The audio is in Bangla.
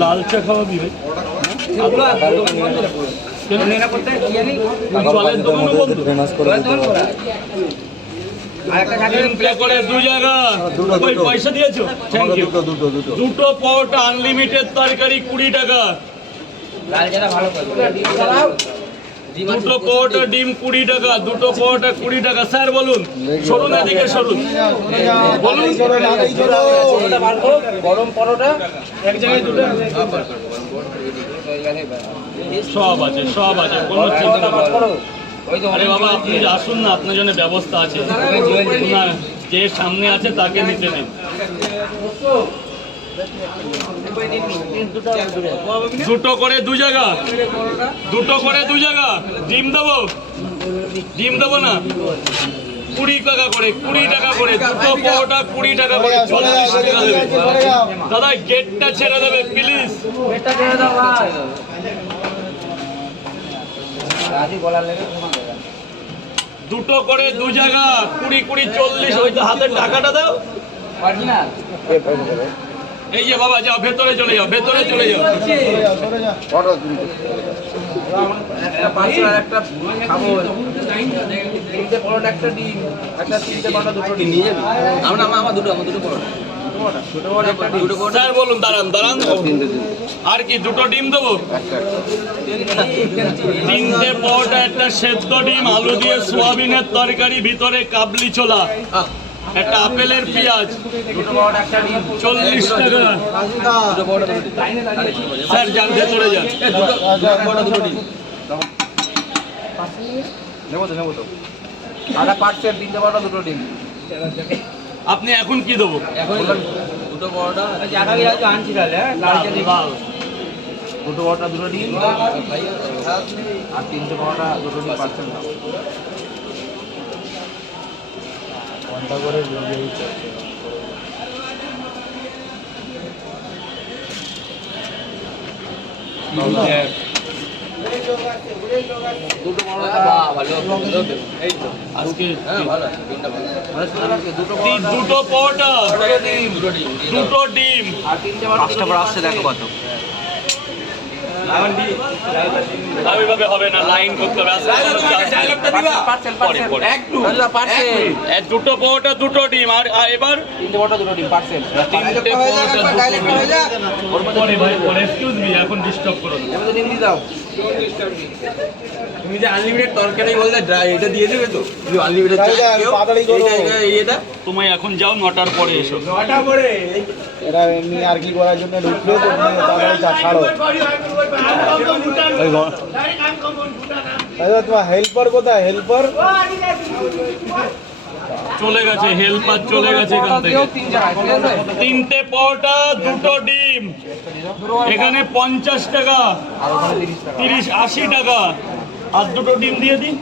লাল চা খাওয়াবি ভাই? পয়সা দিয়েছো? দুটো পাওয়াটা আনলিমিটেড তরকারি 20 টাকা। দুটো পাওয়াটা ডিম 20 টাকা, দুটো পাওয়াটা 20 টাকা। স্যার বলুন, সরুন এদিকে সরুন, বলুন। গরম পরোটা এক জায়গায় দুটো সব আছে, সব আছে, কোনো চিন্তা নেই। আরে বাবা আপনি আসুন না, আপনার জন্য ব্যবস্থা আছে। না, যে সামনে আছে তাকে নিতে নেই। দুটো করে 2 জায়গা, দুটো করে 2 জায়গা। ডিম দেবো? ডিম দেবো না? 20 টাকা করে, 20 টাকা করে। দুটো পাওয়াটা 20 টাকা করে, 40 টাকা দেবে। দাদা গেটটা ছেড়ে দেবে প্লিজ। দুটো করে 2 জায়গা, 20 20 40। ওই তো হাতের টাকাটা দাও। এই যে বাবা যাও, ভেতরে চলে যাও, ভেতরে চলে যাও। একটা খাবো, তিনটে পরোটা, একটা ডিম, একটা তিনটে পরোটা, দুটো ডিম নিয়ে যাবি? আমার দুটো পরোটা। স্যার বলুন, দাঁড়ান দাঁড়ান। আর কি দুটো ডিম দেবো? 3টে পরোটা, একটা সেদ্ধ ডিম, আলু দিয়ে সোয়াবিনের তরকারি, ভিতরে কাবলি ছোলা, একটা আপেলের পেঁয়াজ, 40 টাকা। স্যার যান, ভেতরে যান। আপনি এখন কি দেবো? দুটো পরোটা, আনছি তাহলে। দুটো পরোটা, দুটো ডিম আর 3টে পরোটা, দুটো ডিম পার্সেল দাও। ঘন্টা করে দুটো পরোটা, আজকে দুটো পরোটা, দুটো ডিম আর 3টে কাস্টমার আসছে, দেখো কত। এইভাবে হবে না, লাইন করতে হবে। দুটো পরোটা, দুটো ডিম আর এবার 3টে পরোটা, দুটো ডিম পার্সেল। 3টে পরোটা, এক্সকিউজ মি, এখন ডিস্টার্ব করো না। ডিম দিয়ে দাও। তুমি যে আনলিমিটেড তরকারি বললে এটা দিয়ে দেবে তো? আনলিমিটেড এটা তোমায় এখন যাও, 9টার পরে এসো। 9টা পরে এরা এমনি আর কি করার জন্য ঢুকলো তো তাড়াতাড়ি ছাড়ো। তোমার হেল্পার কোথায়? হেল্পার চলে গেছে, হেল্পার চলে গেছে এখান থেকে। 3টে পরোটা, দুটো ডিম, এখানে 50 টাকা, 30 80 টাকা। আর দুটো ডিম দিয়ে দিন।